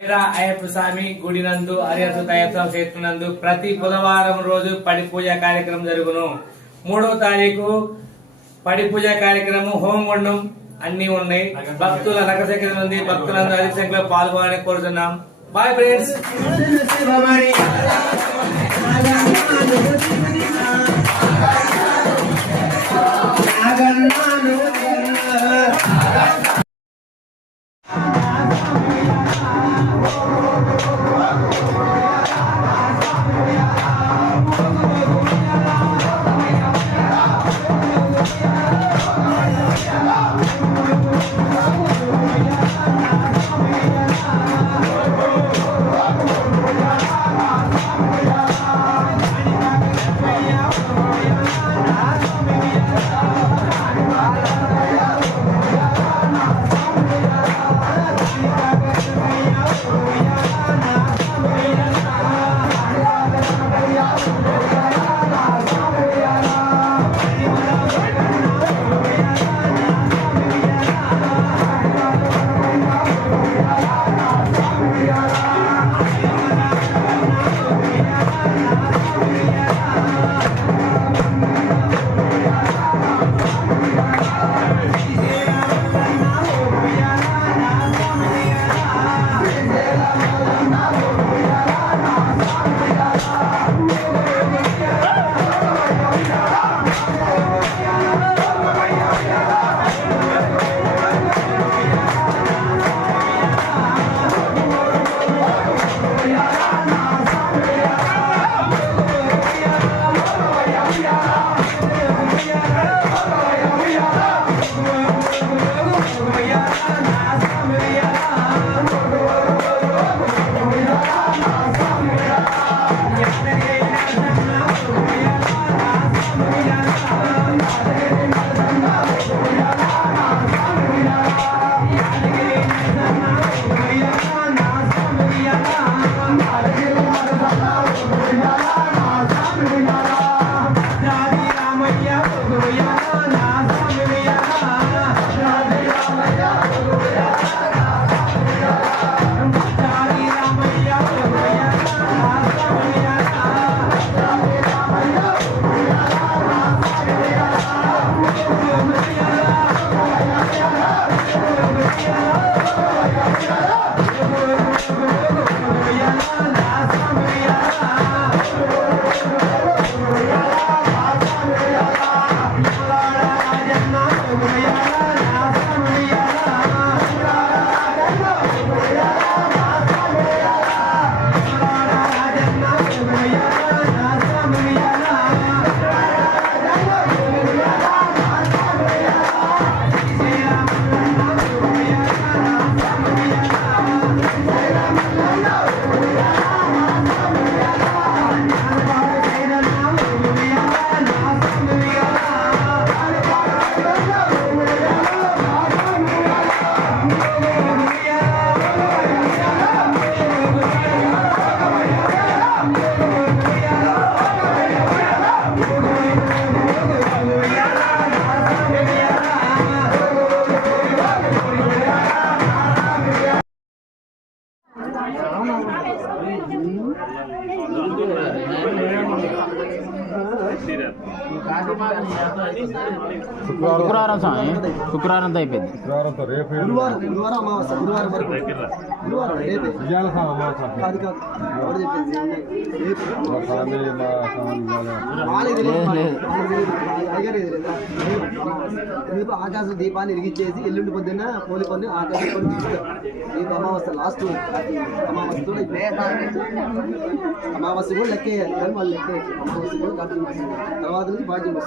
అయ్యప్ప స్వామి గుడి నందు అరియసు అయ్యప్ప క్షేత్రం ప్రతి బుధవారం రోజు పడి పూజ కార్యక్రమం జరుగును. మూడవ తారీఖు పడి పూజ కార్యక్రమం హోమగుండం అన్ని ఉన్నాయి. భక్తుల నగసెక్కర ఉంది. భక్తులందరూ అధిక సంఖ్యలో పాల్గొనాలని కోరుతున్నాం. Bye friends Obrigado. శుక్రవారం స్వామి శుక్రవారంతో అయిపోయింది శుక్రవారంతో రేపు గురువారం గురువారం అమావాస్య గురువారం వరకు గురువారం రేపే విజయాల అమావాస్య. కాదు కాదు ఎవరు చెప్పింది రేపు స్వామి రేపు ఆకాశ దీపాన్ని ఇరిగిచ్చేసి ఎల్లుండి పొద్దున్న పోలి కొన్ని ఆకాశ రేపు అమావాస్య లాస్ట్ అమావాస్య కూడా అమావాస్య కూడా లెక్కేయాలి కానీ వాళ్ళు లెక్కేయాలి అమావాస్య కూడా తర్వాత నుంచి భాగ్యం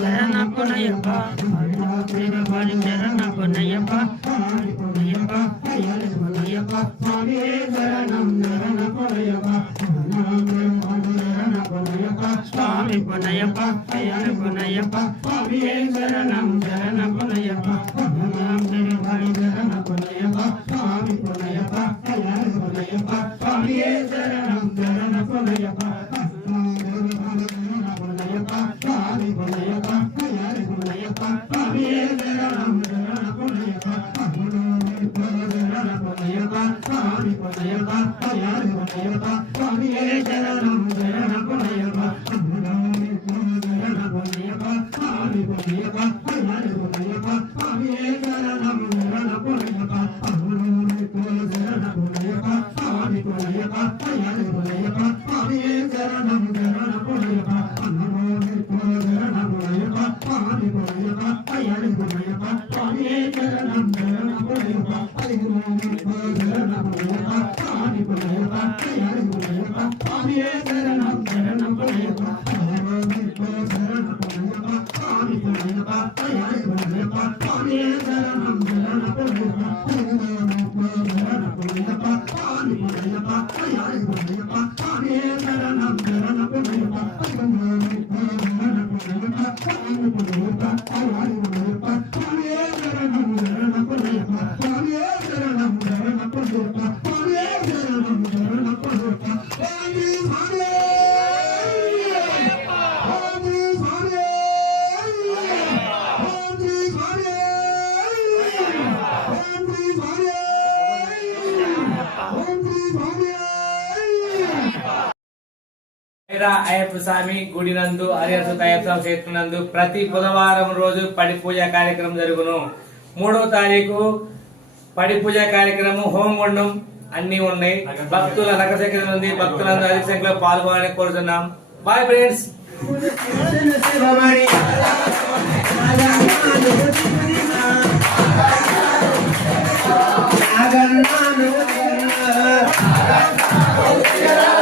పొన్నయ్యప్ప శ్రీవారి శరణ పొన్నయ్యప్ప పొన్నయ్యప్ప అయ్యాలి పొన్నయ్యప్ప స్వామి పొన్నయ్యప్ప అయ్యాలి పొన్నయ్యప్ప శరణం స్వామి పొన్నయ్యప్ప అయ్యాలి పొన్నయ్యప్ప స్వామి అయ్యప్ప స్వామి గుడి నందు అరియర్సు అయ్యప్ప క్షేత్రం ప్రతి బుధవారం రోజు పడి పూజ కార్యక్రమం జరుగును. మూడో తారీఖు పడి పూజ కార్యక్రమం హోమగుండం అన్ని ఉన్నాయి. భక్తుల రకసంఖ్య ఉంది. భక్తులందరూ అధిక సంఖ్యలో పాల్గొనాలని కోరుతున్నాం. Bye friends Yeah.